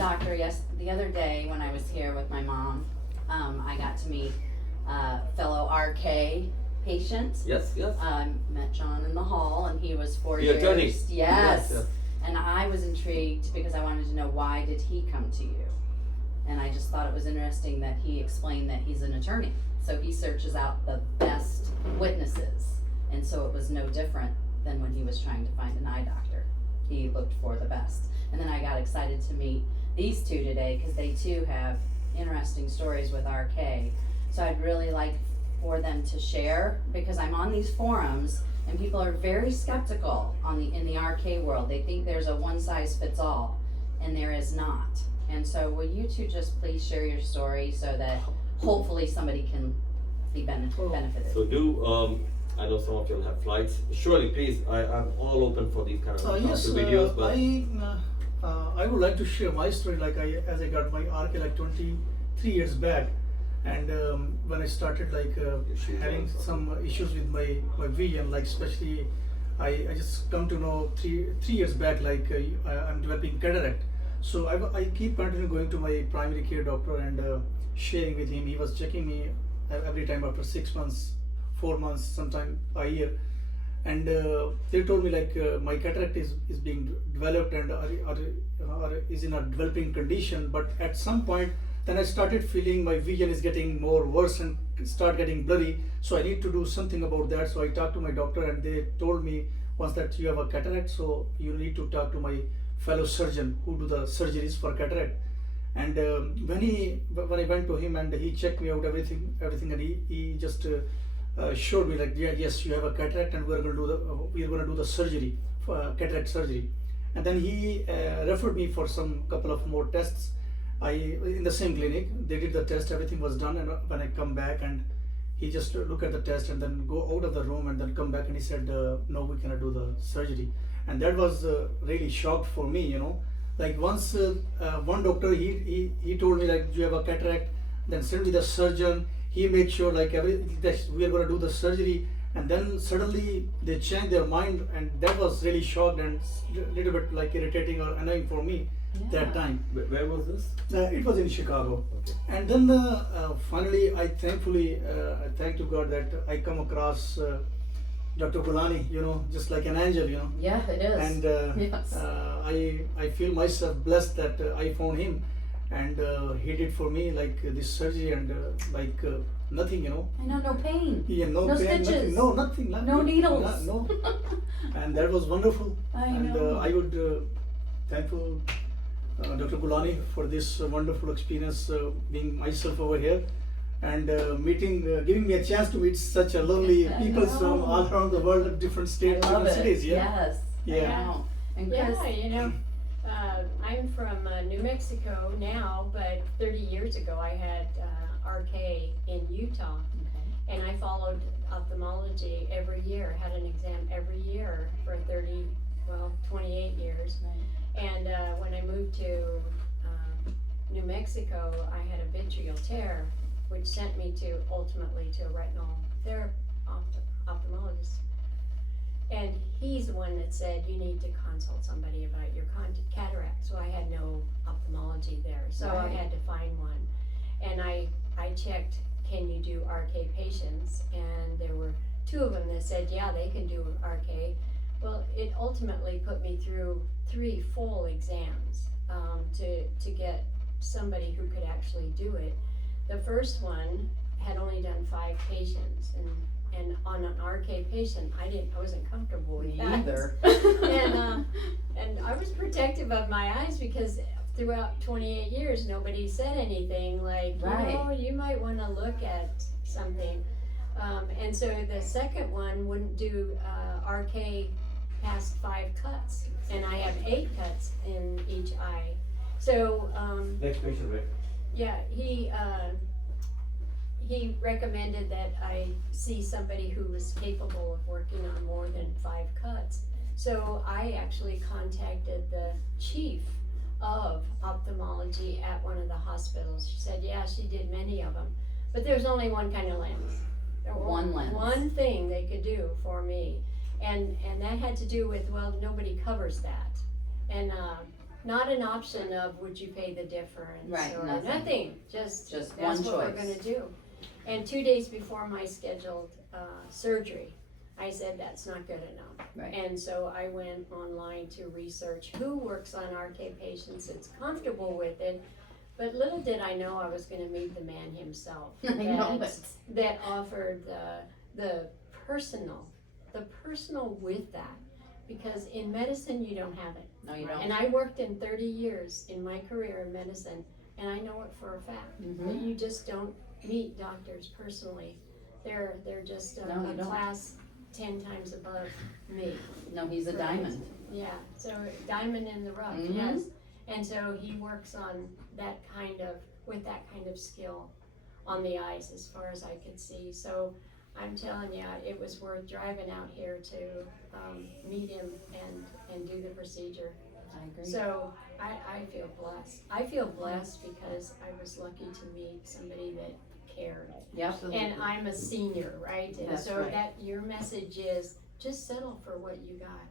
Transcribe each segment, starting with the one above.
Doctor, yes, the other day when I was here with my mom, I got to meet fellow RK patient. Yes, yes. Met John in the hall, and he was 4 The years. attorney. Yes. Yes. And I was intrigued because I wanted to know, why did he come to you? And I just thought it was interesting that he explained that he's an attorney. So he searches out the best witnesses. And so it was no different than when he was trying to find an eye doctor. He looked for the best. And then I got excited to meet these two today because they too have interesting stories with RK. So I'd really like for them to share, because I'm on these forums and people are very skeptical in the RK world. They think there's a one size fits all, and there is not. And so will you two just please share your story so that hopefully somebody can be benefited. So I know some of you will have flights. Surely, please, I'm all open for these kind of Yes, videos. But I would like to share my story. Like as I got my RK like 23 years back, and when I started like having some issues with my vision, like especially I just come to know three years back, like I'm developing cataract. So I keep continuing going to my primary care doctor and sharing with him. He was checking me every time after 6 months, 4 months, sometime a year, and they told me like my cataract is being developed and or is in a developing condition. But at some point, then I started feeling my vision is getting more worse and start getting blurry. So I need to do something about that. So I talked to my doctor, and they told me once that you have a cataract, so you need to talk to my fellow surgeon who do the surgeries for cataract. And when I went to him and he checked me out everything, and he just showed me like, yeah, yes, you have a cataract, and we're going to do the surgery, cataract surgery. And then he referred me for some couple of more tests. In the same clinic, they did the test, everything was done, and when I come back, and he just look at the test and then go out of the room and then come back, and he said, no, we cannot do the surgery. And that was really shocked for me, you know. Like once one doctor, he told me like, you have a cataract, then send me the surgeon, he made sure like that we are going to do the surgery, and then suddenly they changed their mind, and that was really shocked and a little bit like irritating or annoying for me. Yeah. That time. where was this? It was in Chicago. Okay. And then finally, I thank to God that I come across Dr. Gulani, you know, just like an angel, you know. Yeah, it is. And yes. I feel myself blessed that I found him, and he did for me like this surgery, and like nothing, you know. I know, no pain. Yeah, no No pain, stitches. nothing. No needles. No. And that was wonderful. I know. I would thankful Dr. Gulani for this wonderful experience, being myself over here, and giving me a chance to meet such a lovely people from all around the world, different states, I love different it. cities. Yeah. Yes. Yeah. I know. And Chris, Yeah, you know, I'm from New Mexico now, but 30 years ago I had RK in Utah, and I followed ophthalmology every year, had an exam every year for 28 years. Right. And when I moved to New Mexico, I had a vitreal tear, which sent me ultimately to a retinal ophthalmologist. And he's the one that said, you need to consult somebody about your cataract. So I had no ophthalmology there, so I Right. had to find one. And I checked, can you do RK patients? And there were 2 of them that said, yeah, they can do RK. Well, it ultimately put me through 3 full exams to get somebody who could actually do it. The first one had only done 5 patients, and on an RK patient, I wasn't comfortable with that. either. And I was protective of my eyes because throughout 28 years, nobody said anything like, Right. you might want to look at something. And so the second one wouldn't do RK past 5 cuts, and I have 8 cuts in each eye. So Next patient, right? yeah, he recommended that I see somebody who was capable of working on more than 5 cuts. So I actually contacted the chief of ophthalmology at one of the hospitals. She said, yeah, she did many of them, but there's only one kind of lens. There was One lens. One thing they could do for me, and that had to do with, well, nobody covers that, and not an option of would you pay the difference Right, or nothing. nothing. Just Just that's one what choice. we're gonna do. And 2 days before my scheduled surgery, I said that's not good enough. Right. And so I went online to research who works on RK patients that's comfortable with it. But little did I know I was gonna meet the man himself. I know that- it. that offered the personal with that, because in medicine you don't have it. No, you don't. And I worked in 30 years in my career in medicine, and I know it for a fact. Mhm. That you just don't meet doctors personally. They're just No, you a don't. class 10 times above me. No, he's a Right. diamond. Yeah, so diamond in the rough, Mhm. yes. And so he works on with that kind of skill on the eyes as far as I could see. So I'm telling you, it was worth driving out here to meet him and do the procedure. I agree. So I feel blessed. I feel blessed because I was lucky to meet somebody that cared. Yep. And I'm a senior, right? And That's so right. that your message is just settle for what you got,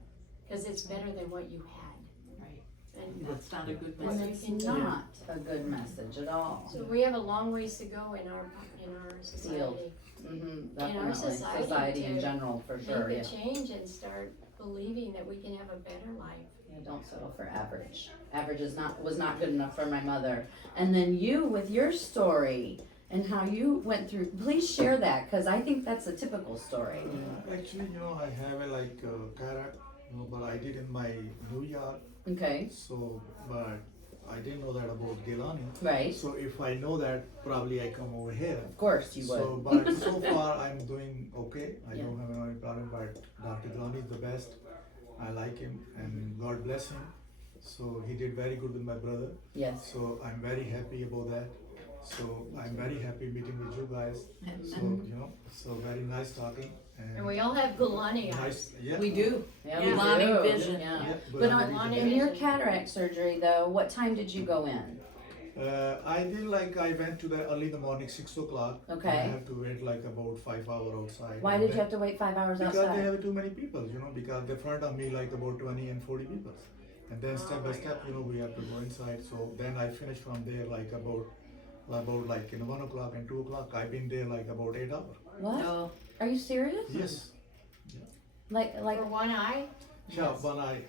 because it's better than what you had. Right. And That's not a good And message. It's not a good message at all. so we have a long ways to go in our society. Mm-hmm, our definitely. society Society in to general, for sure, Make yeah. a change and start believing that we can have a better life. Yeah, don't settle for average. Average was not good enough for my mother. And then you with your story and how you went through, please share that, because I think that's a typical story. Actually, I have a cataract, but I did in my New York. Okay, So, but I didn't know that about Gulani. right, So if I know that, probably I come over here. of course you would. So, but so far I'm doing okay. I Yeah. don't have any problem. But Dr. Gulani is the best. I like him, and God bless him. So he did very good with my brother. Yes. So I'm very happy about that. So I'm very happy meeting with you guys. So so very nice talking. And we all have Gulani eyes. Nice, yeah. We do. Yeah, Yeah. we Gulani do. vision. Yeah. Yeah, But Gulani on, vision. in your cataract surgery though, what time did you go in? I did I went to the early in the morning, 6 o'clock. Okay. I have to wait about 5 hours outside. Why And did you then- have to wait 5 hours Because outside? they have too many people, because the front of me about 20 and 40 people. And then step by step, we have to go inside. So then I finished from there about in 1 o'clock and 2 o'clock. I've been there about 8 hours. What? No. Are you serious? Yes. Like, For one eye, Yeah, one eye.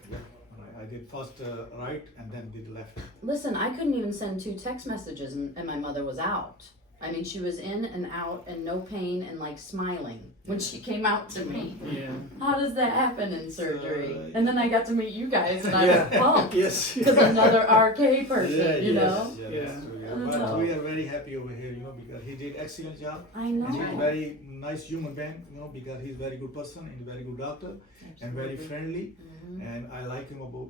I did first right and then did left. listen, I couldn't even send 2 text messages and my mother was out. I mean, she was in and out and no pain and smiling when she came out to me. Yeah. How does that happen in surgery? So, And then I got to meet you guys and I was pumped. Yes. Because another RK person, you know? Yeah, Yeah. that's true, yeah. That's But all. we are very happy over here, because he did excellent job. I And he's know. very nice human being, because he's very good person and very good doctor and very friendly. Mhm. And I like him about,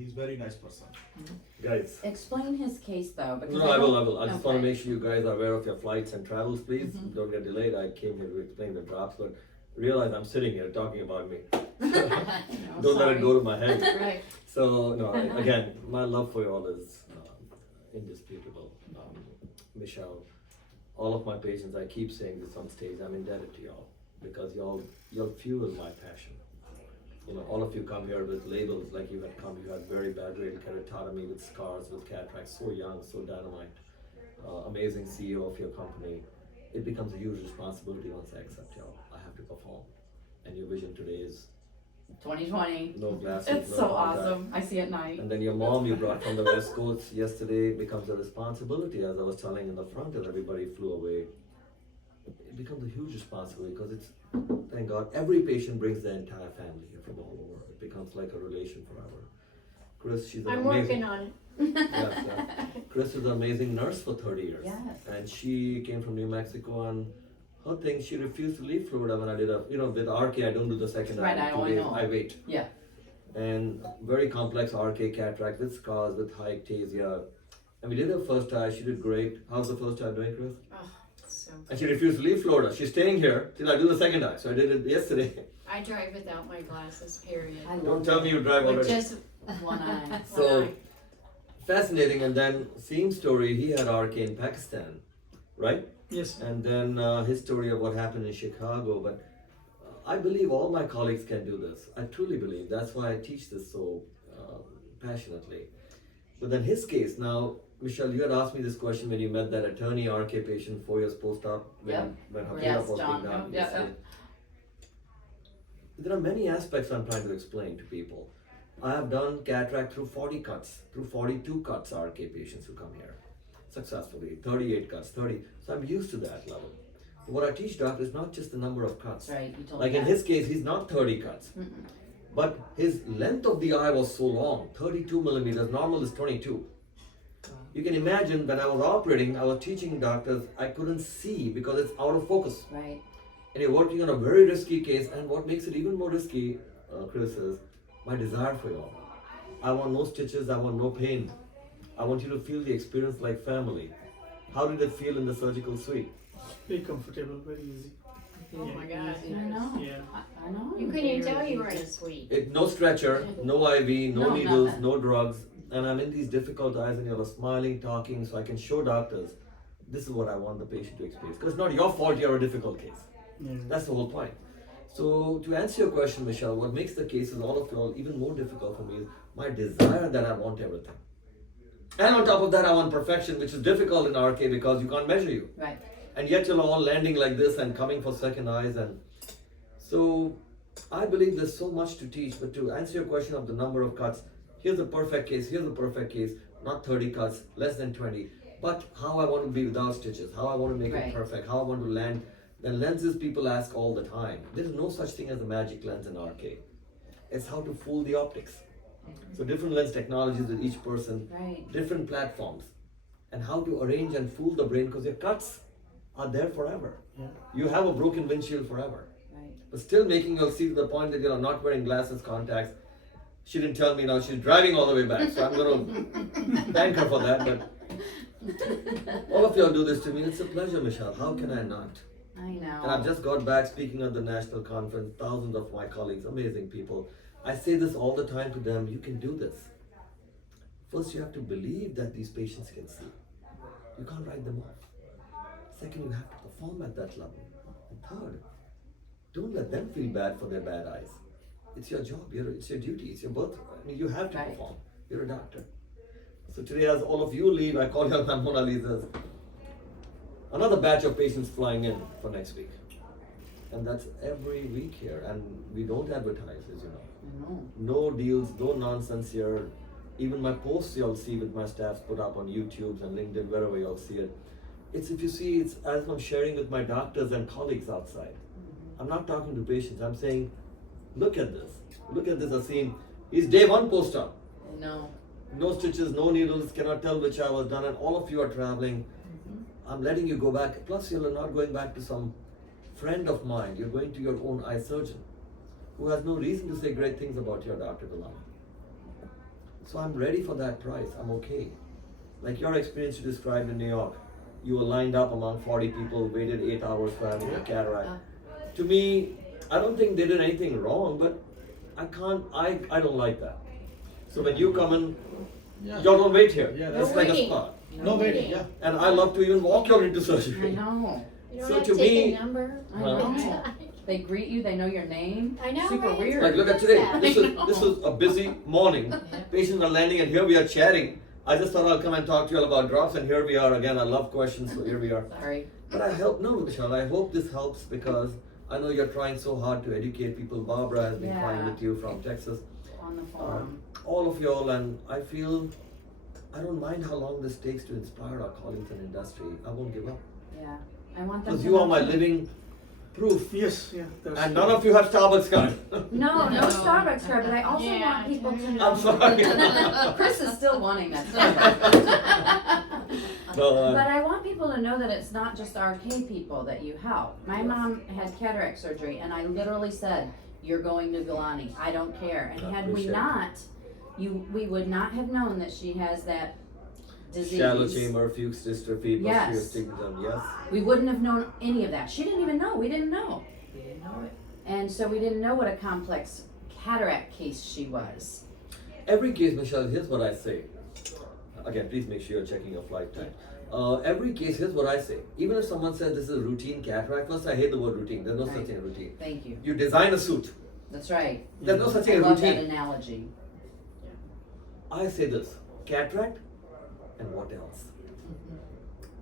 he's very nice person. Guys. Explain his case though, because No, I will. I just want to Okay. make sure you guys are aware of your flights and travels, please. Don't get delayed. I came here to explain the drops, but realize I'm sitting here talking about me. Don't let it go to my head. Right. So, no, again, my love for you all is indisputable. Michelle, all of my patients, I keep saying this on stage, I'm indebted to y'all because y'all fuel my passion. All of you come here with labels like you had come. You had very bad rate keratotomy with scars, with cataracts, so young, so dynamite. Amazing CEO of your company. It becomes a huge responsibility once I accept y'all. I have to perform. And your vision today is 2020. no glasses, It's no so contact. awesome. I see at night. And then your mom you brought from the West Coast yesterday becomes a responsibility, as I was telling in the front as everybody flew away. It becomes a huge responsibility because it's, thank God, every patient brings their entire family here from all over. It becomes like a relation forever. Chris, she's an I'm amazing, working on it. yes, yeah. Chris is an amazing nurse for 30 years. Yes. And she came from New Mexico and her thing, she refused to leave Florida when I did with RK, I don't do the second Right, eye. I know, 2 I days, know. I wait. Yeah. And very complex RK cataract with scars, with hyperopia. And we did her first eye, she did great. How's the first eye doing, Chris? So And she refused to leave Florida. She's staying here till I do the second eye. So I did it yesterday. I drive without my glasses, period. I Don't love tell me you drive With already. just one eye. So one eye. fascinating. And then same story, he had RK in Pakistan, right? Yes. And then his story of what happened in Chicago. But I believe all my colleagues can do this. I truly believe. That's why I teach this so passionately. But then his case, now, Michelle, you had asked me this question when you met that attorney RK patient 4 years post-op when her Yes, follow-up was John. being done. Yeah, yeah. There are many aspects I'm trying to explain to people. I have done cataract through 40 cuts, through 42 cuts RK patients who come here successfully, 38 cuts, 30. So I'm used to that level. What I teach doctors is not just the number of cuts. Right, you told Like me in that. his case, he's not 30 cuts. But his length of the eye was so long, 32 millimeters, normal is 22. You can imagine when I was operating, I was teaching doctors, I couldn't see because it's out of focus. Right. And you're working on a very risky case, and what makes it even more risky, Chris, is my desire for you all. I want no stitches, I want no pain. I want you to feel the experience like family. How did it feel in the surgical suite? Very comfortable, very easy. Oh my God. I know. Yeah. I know. You couldn't even tell you were in a suite. No stretcher, no IV, no No, needles, nothing. no drugs. And I'm in these difficult eyes and you're smiling, talking, so I can show doctors this is what I want the patient to experience. Because it's not your fault you're a difficult case. Yeah. That's the whole point. So to answer your question, Michelle, what makes the cases all of you all even more difficult for me is my desire that I want everything. And on top of that, I want perfection, which is difficult in RK because you can't measure you. Right. And yet you're all landing like this and coming for second eyes. And so I believe there's so much to teach. But to answer your question of the number of cuts, here's a perfect case, here's a perfect case, not 30 cuts, less than 20. But how I want to be without stitches, how I want to make it Right. perfect, how I want to land. The lenses people ask all the time. There is no such thing as a magic lens in RK. It's how to fool the optics. So different lens technologies with each person, Right. different platforms, and how to arrange and fool the brain because your cuts are there forever. Yeah. You have a broken windshield forever. Right. But still making you see to the point that you're not wearing glasses, contacts. She didn't tell me now she's driving all the way back, so I'm going to thank her for that. But all of y'all do this to me. It's a pleasure, Michelle. How can I not? I know. And I've just got back speaking at the national conference, thousands of my colleagues, amazing people. I say this all the time to them, you can do this. First, you have to believe that these patients can see. You can't write them off. Second, you have to perform at that level. And third, don't let them feel bad for their bad eyes. It's your job, it's your duty, it's your birthright. I mean, you have to Right. perform. You're a doctor. So today, as all of you leave, I call you my Mona Lisas. Another batch of patients flying in for next week. And that's every week here. And we don't advertise, as you know. I know. No deals, no nonsense here. Even my posts you'll see with my staffs put up on YouTube and LinkedIn, wherever you'll see it. It's, if you see, it's as I'm sharing with my doctors and colleagues outside. I'm not talking to patients, I'm saying, look at this. Look at this, Asim. He's day one post-op. I know. No stitches, no needles, cannot tell which I was done, and all of you are traveling. I'm letting you go back. Plus, you're not going back to some friend of mine. You're going to your own eye surgeon who has no reason to say great things about your Dr. Gulani. So I'm ready for that price. I'm okay. Like your experience you described in New York. You were lined up among 40 people, waited 8 hours for having a cataract. To me, I don't think they did anything wrong, but I don't like that. So when you come in, Yeah. y'all don't wait here. Yeah, It's that's like a waiting. spa. No waiting, yeah. And I love to even walk y'all into I surgery. know. You don't So have to to take me- a number. I know. They greet you, they know your name. I know, Super right? weird. Like look at What's today. that? This is a busy morning. Patients are landing and here we are chatting. I just thought I'll come and talk to you all about drops and here we are again. I love questions, so here we are. Sorry. But Michelle, I hope this helps because I know you're trying so hard to educate people. Barbara has been trying Yeah. with you from Texas. On the forum. All of y'all, and I feel I don't mind how long this takes to inspire our colleagues in industry. I won't give up. Yeah. I want them Because to you are my know- living proof. Yes, yeah. That's And none of you have Starbucks card. No, no No. Starbucks card, but I also Yeah, want people to know. I'm sorry. Chris is still wanting that Starbucks. No, But I want people to know that it's not just RK people that you help. My mom had cataract surgery and I literally said, you're going to Gulani, I don't care. And I had we appreciate it. not, we would not have known that she has that shallow disease. chamber, Fuchs dystrophy, Yes. posterior astigmatism, yes. We wouldn't have known any of that. She didn't even know, we didn't know. And so we didn't know what a complex cataract case she was. Every case, Michelle, here's what I say. Again, please make sure you're checking your flight time. Every case, here's what I say. Even if someone says this is routine cataract, first I hate the word routine. There's no such Right. thing as routine. Thank you. You design a suit. That's right. There's no such I thing as love that routine. analogy. I say this. cataract, and what else?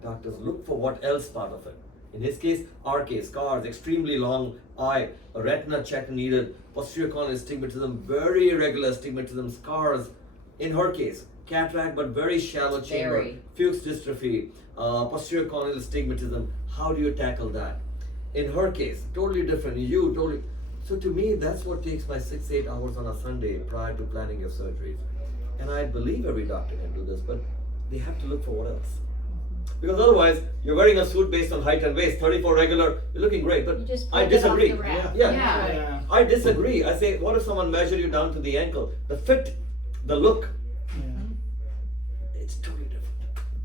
Doctors look for what else part of it. In his case, RK, scars, extremely long eye, a retina check needed, posterior corneal astigmatism, very irregular astigmatism, scars. In her case, cataract but very shallow chamber, Very. Fuchs dystrophy, posterior corneal astigmatism. How do you tackle that? In her case, totally different. You totally. So to me, that's what takes my 6-8 hours on a Sunday prior to planning your surgeries. And I believe every doctor can do this, but they have to look for what else. Because otherwise, you're wearing a suit based on height and waist, 34 regular, you're looking great, but You just I pulled it off disagree. the rack. Yeah. Yeah. I disagree. I say, what if someone measured you down to the ankle? The fit, the look, it's totally different.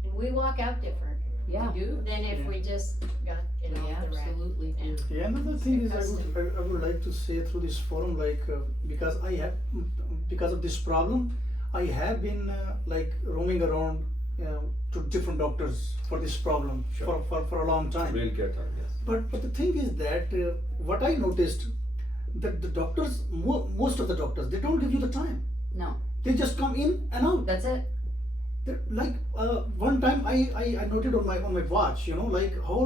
And we walk out different Yeah. than if we just got it We off the rack. absolutely do. Yeah, another thing is I would like to say through this forum, like because of this problem, I have been like roaming around to different doctors for this problem Sure. for a long time. Real care time, yes. But the thing is that what I noticed that the doctors, most of the doctors, they don't give you the time. No, They just come in and out. that's it. Like one time I noted on my watch, you know, like how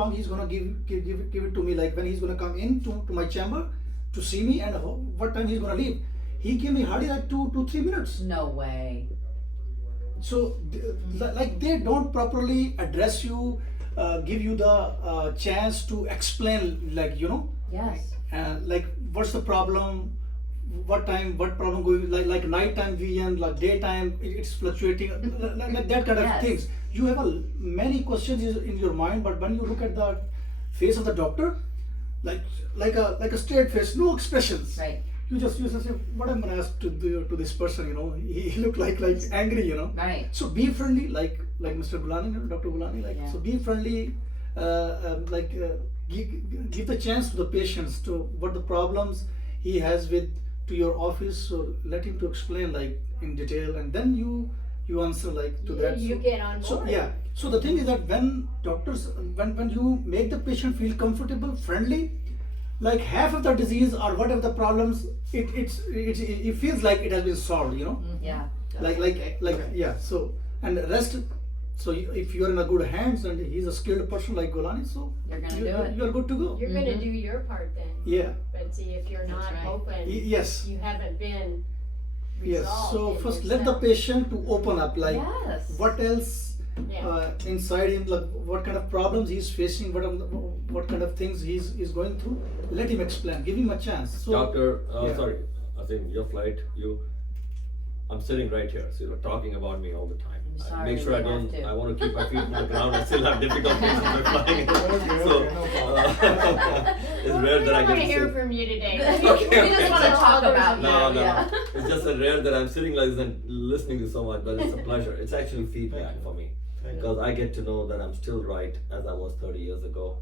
long he's gonna give it to me, like when he's gonna come in to my chamber to see me and what time he's gonna leave. He gave me hardly like 2 to 3 minutes. No way. So like they don't properly address you, give you the chance to explain, like, you know, Yes. like what's the problem, what problem going, like nighttime vision, like daytime it's fluctuating, like that kind of Yes. things. You have many questions in your mind, but when you look at the face of the doctor, like a straight face, no expressions. Right. You just say, what I'm gonna ask to this person, you know, he look like angry, you know. Right. So be friendly, like Mr. Gulani, Dr. Gulani, like, Yeah. so be friendly, give the chance to the patients to what the problems he has to your office, so let him to explain like in detail, and then you answer like to that. You So- get on So board. yeah, so the thing is that when doctors, when you make the patient feel comfortable, friendly, like half of the disease or whatever the problems, it feels like it has been solved, you know. Yeah. Like yeah. So and the rest. So if you are in a good hands and he's a skilled person like Gulani, so You're gonna do it. you're good to go. You're gonna do your part then. Yeah. But see, if you're That's not right. open, Yes. you haven't been Yes. resolved So in first let the yourself. patient to open up, like Yes. what else Yeah. inside him, like what kind of problems he's facing, what kind of things he's going through. Let him explain. Give him a chance. So Doctor, yeah. sorry, I think your flight, I'm sitting right here, so you're talking about me all the time. I'm I sorry, make sure we I have don't, to. I want to keep my feet on the ground, I still have difficulties when we're flying. So, Okay, no problem. it's rare that I We don't get wanna to hear sit. from you today. We Okay. just wanna talk about you. No, Yeah. it's just that rare that I'm sitting like this and listening to someone, but it's a pleasure. It's actually feedback for me. Thank you. Because I get to know that I'm still right as I was 30 years ago.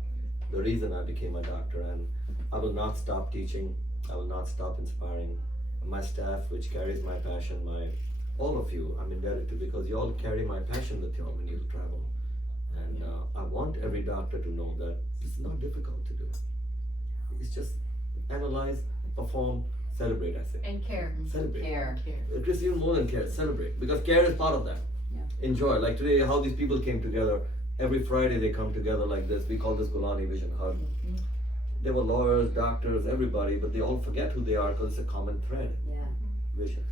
The reason I became a doctor, and I will not stop teaching. I will not stop inspiring my staff, which carries my passion. All of you, I'm indebted to, because you all carry my passion with you all when you travel. And I want every doctor to know that it's not difficult to do. It's just analyze, perform, celebrate. I say And care. celebrate. Care. It is even more than care. Celebrate, because care is part of that. Yeah. Enjoy. Like today, how these people came together. Every Friday they come together like this. We call this Gulani Vision Hug. They were lawyers, doctors, everybody, but they all forget who they are because it's a common thread. Yeah. Vision.